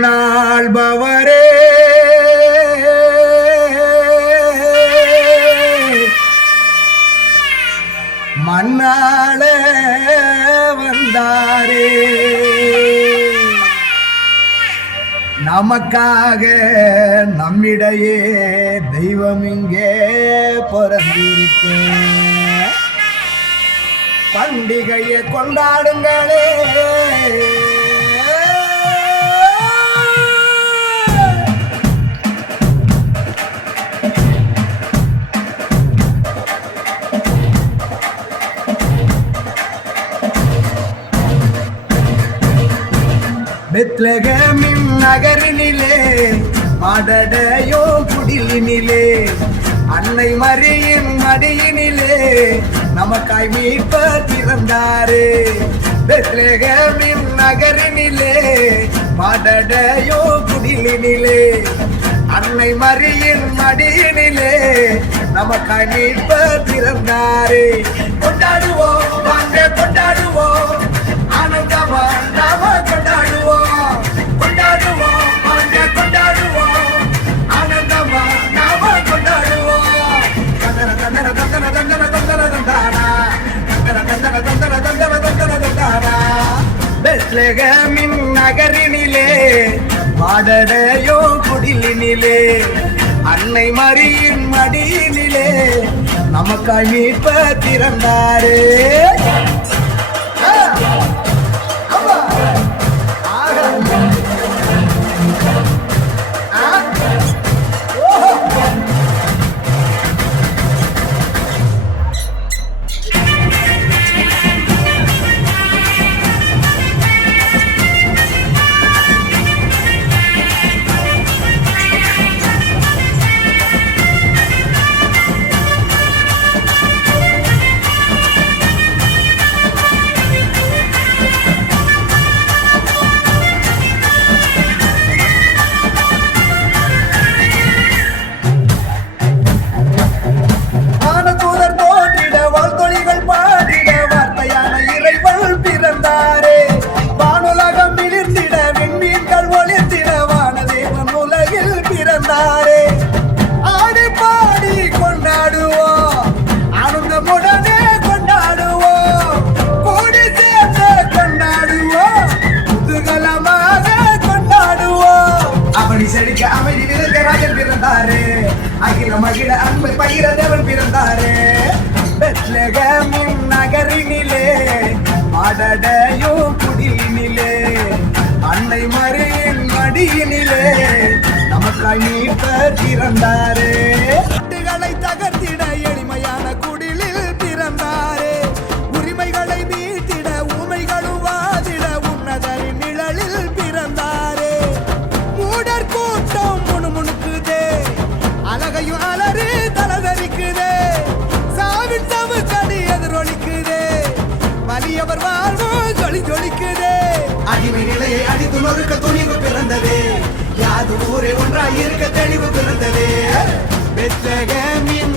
விண்ணாள்பவரே மண்ணாள வந்தாரே நமக்காக நம்மிடையே தெய்வம் இங்கே பிறந்திருக்கு பண்டிகையை கொண்டாடுங்களே பெத்லகேமின் நகரினிலே மாடடையோ குடிலினிலே அன்னை மரியின் மடியினிலே நமக்காய் மீட்பர் பிறந்தாரே பெத்லகேமின் நகரினிலே மாடடையோ குடிலினிலே அன்னை மரியின் மடியினிலே நமக்காய் மீட்பர் பிறந்தாரே கொண்டாடுவோம் வாங்க கொண்டாடுவோம் ஆனந்தமா நாம கொண்டாடுவோம் கொண்டாடுவோம் வாங்க கொண்டாடுவோம் ஆனந்தமா நாம கொண்டாடுவோம் தந்தர தந்தர தந்தர தந்தர தந்தர தந்தானா தந்தர தந்தர தந்தர தந்தர தந்தர தந்தானா பெத்லகேமின் நகரினிலே மாடடையோ குடிலினிலே அன்னை மரியின் மடியினிலே நமக்காய் மீட்பர் பிறந்தாரே அமைதி விருந்த ராஜன் பிறந்தாரே அகில மகிழ அன்பு பகிர தேவன் பிறந்தாரே பெத்லகேமின் நகரினிலே மாடடையோ குடிலினிலே அன்னை மரியின் மடியினிலே நமக்காய் மீட்பர் பிறந்தாரே கட்டுகளை தகர்த்திட எளிமையான குடிலில் பிறந்தாரே உரிமைகளை மீட்டிட ஊமைகளும் வாதிட உன்னதரின் நிழலில் பிறந்தாரே மூடர் கூட்டம் முணுமுணுக்குதே அழகையும் அலறி தலதரிக்குதே சாவின் சவுக்கடி எதிரொலிக்குதே வலியவர் வாழ்வு ஜொலி ஜொலிக்குதே அடிமை நிலையை அடித்து நொறுக்க துணிவு பிறந்ததே யாது ஊரே ஒன்றாய் இருக்க தெளிவு பிறந்ததே பெத்லகேமின்